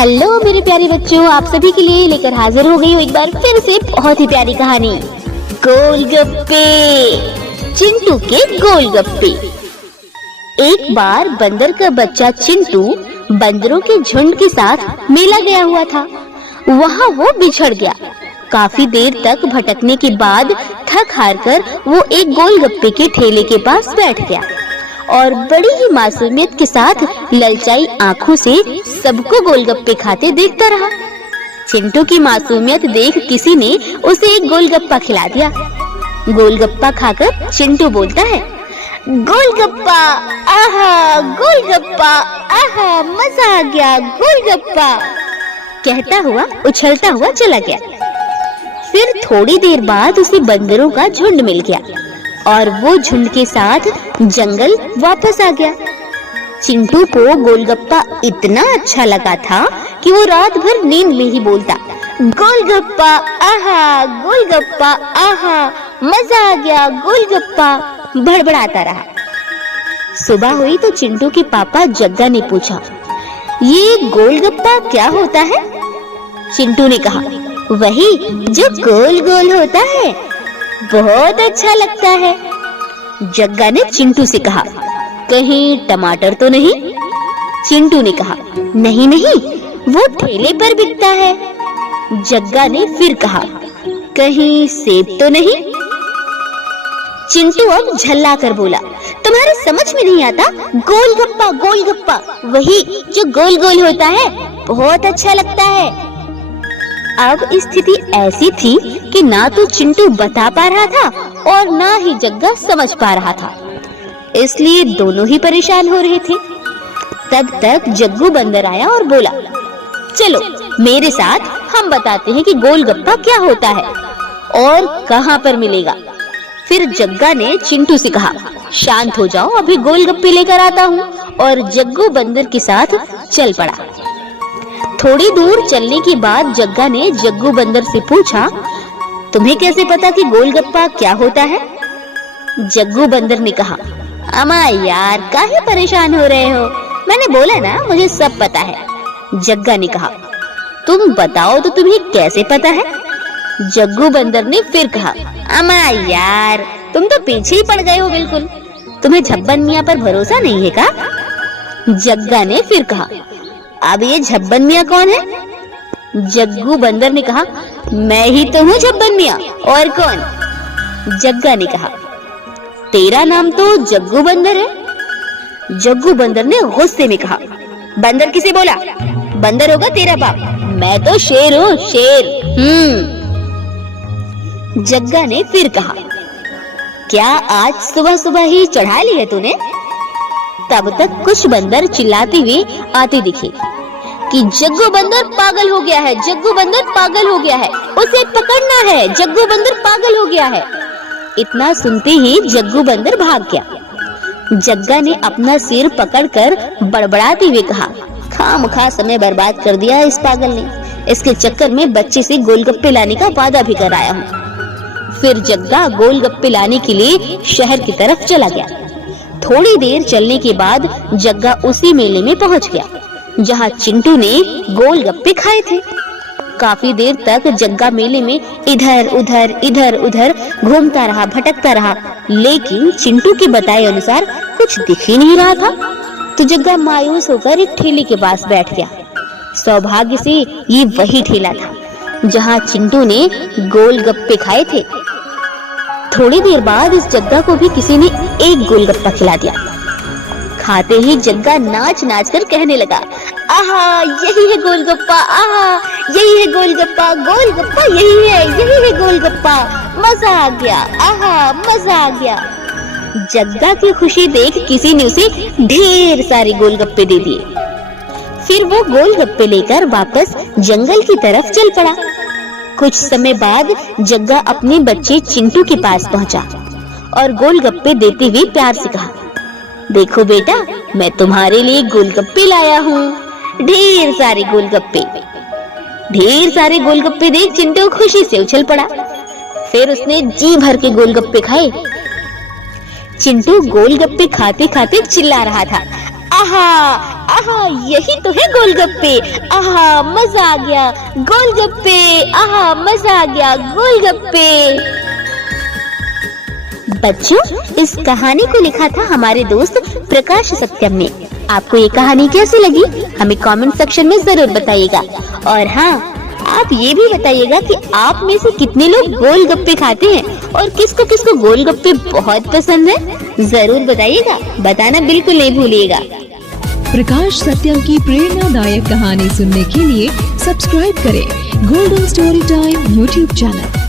Hello मेरे प्यारे बच्चों, आप सभी के लिए लेकर हाजिर हो गई हूँ एक बार फिर से बहुत ही प्यारी कहानी गोलगप्पे। चिंटू के गोलगप्पे। एक बार बंदर का बच्चा चिंटू बंदरों के झुंड के साथ मेला गया हुआ था। वहाँ वो बिछड़ गया। काफी देर तक भटकने के बाद थक हार कर वो एक गोलगप्पे के ठेले के पास बैठ गया और बड़ी ही मासूमियत के साथ ललचाई आंखों से सबको गोलगप्पे खाते देखता रहा। चिंटू की मासूमियत देख किसी ने उसे एक गोलगप्पा खिला दिया। गोलगप्पा खाकर चिंटू बोलता है, गोलगप्पा आहा, गोलगप्पा आहा, मजा आ गया, गोलगप्पा, कहता हुआ उछलता हुआ चला गया। फिर थोड़ी देर बाद उसे बंदरों का झुंड मिल गया और वो झुंड के साथ जंगल वापस आ गया। चिंटू को गोलगप्पा इतना अच्छा लगा था कि वो रात भर नींद में ही बोलता, गोलगप्पा आहा, गोलगप्पा आहा, मजा आ गया, गोलगप्पा, बड़बड़ाता रहा। सुबह हुई तो चिंटू के पापा जग्गा ने पूछा, ये गोलगप्पा क्या होता है? चिंटू ने कहा, वही जो गोल गोल होता है, बहुत अच्छा लगता है। जग्गा ने चिंटू से कहा, कहीं टमाटर तो नहीं? चिंटू ने कहा, नहीं नहीं, वो ठेले पर बिकता है। जग्गा ने फिर कहा, कहीं सेब तो नहीं? चिंटू अब झल्ला कर बोला, तुम्हारे समझ में नहीं आता, गोलगप्पा गोलगप्पा, वही जो गोल गोल होता है, बहुत अच्छा लगता है। अब स्थिति ऐसी थी कि ना तो चिंटू बता पा रहा था और ना ही जग्गा समझ पा रहा था, इसलिए दोनों ही परेशान हो रहे थे। तब तक जग्गू बंदर आया और बोला, चलो मेरे साथ, हम बताते हैं कि गोलगप्पा क्या होता है और कहाँ पर मिलेगा। फिर जग्गा ने चिंटू से कहा, शांत हो जाओ, अभी गोलगप्पे लेकर आता हूँ, और जग्गू बंदर के साथ चल पड़ा। थोड़ी दूर चलने के बाद जग्गा ने जग्गू बंदर से पूछा, तुम्हें कैसे पता कि गोलगप्पा क्या होता है? जग्गू बंदर ने कहा, अम्मा यार, काहे परेशान हो रहे हो, मैंने बोला ना मुझे सब पता है। जग्गा ने कहा, तुम बताओ तो तुम्हें कैसे पता है? जग्गू बंदर ने फिर कहा, अम्मा यार, तुम तो पीछे ही पड़ गए हो बिल्कुल, तुम्हें झब्बन मियाँ पर भरोसा नहीं है का? जग्गा ने फिर कहा, अब ये झब्बन मियाँ कौन है? जग्गू बंदर ने कहा, मैं ही तो हूँ झब्बन मियाँ, और कौन? जग्गा ने कहा, तेरा नाम तो जग्गू बंदर है। जग्गू बंदर ने गुस्से में कहा, बंदर किसे बोला? बंदर होगा तेरा बाप, मैं तो शेर हूँ, शेर। जग्गा ने फिर कहा, क्या आज सुबह सुबह ही चढ़ा ली है तूने? तब तक कुछ बंदर चिल्लाते हुए आते दिखे कि जग्गू बंदर पागल हो गया है, जग्गू बंदर पागल हो गया है, उसे पकड़ना है, जग्गू बंदर पागल हो गया है। इतना सुनते ही जग्गू बंदर भाग गया। जग्गा ने अपना सिर पकड़कर बड़बड़ाते हुए कहा, खामखा समय बर्बाद कर दिया इस पागल ने, इसके चक्कर में बच्चे से गोलगप्पे लाने का वादा भी कराया हूँ। फिर जग्गा गोलगप्पे लाने के लिए शहर की तरफ चला गया। थोड़ी देर चलने के बाद जग्गा उसी मेले में पहुंच गया जहां चिंटू ने गोलगप्पे खाए थे। काफी देर तक जग्गा मेले में इधर उधर घूमता रहा, भटकता रहा, लेकिन चिंटू के बताए अनुसार कुछ दिख ही नहीं रहा था। तो जग्गा मायूस होकर एक ठेले के पास बैठ गया। सौभाग्य से ये वही ठेला था जहां चिंटू ने गोलगप्पे खाए थे। थोड़ी देर बाद इस जग्गा को भी किसी ने एक गोलगप्पा खिला दिया। खाते ही जग्गा नाच नाच कर कहने लगा, आहा, यही है गोलगप्पा, आहा, यही है गोलगप्पा, गोलगप्पा यही है गोलगप्पा, मजा आ गया, आहा, मजा आ गया। जग्गा की खुशी देख किसी ने उसे ढेर सारे गोलगप्पे दे दिए। फिर वो गोलगप्पे लेकर वापस जंगल की तरफ चल पड़ा। कुछ समय बाद जग्गा अपने बच्चे चिंटू के पास पहुंचा और गोलगप्पे देते हुए प्यार से कहा, देखो बेटा, मैं तुम्हारे लिए गोलगप्पे लाया हूँ, ढेर सारे गोलगप्पे। ढेर सारे गोलगप्पे देख चिंटू खुशी से उछल पड़ा। फिर उसने जी भर के गोलगप्पे खाए। चिंटू गोलगप्पे खाते खाते चिल्ला रहा था, आहा आहा, यही तो है गोलगप्पे। आहा मजा आ गया गोलगप्पे, आहा मजा आ गया गोलगप्पे। बच्चों, इस कहानी को लिखा था हमारे दोस्त प्रकाश सत्यम ने। आपको ये कहानी कैसी लगी हमें कमेंट सेक्शन में जरूर बताइएगा। और हाँ, आप ये भी बताइएगा कि आप में से कितने लोग गोलगप्पे खाते हैं और किसको किसको गोलगप्पे बहुत पसंद है। जरूर बताइएगा, बताना बिल्कुल नहीं भूलिएगा। प्रकाश सत्यम की प्रेरणादायक कहानी सुनने के लिए सब्सक्राइब करें golden story time YouTube channel.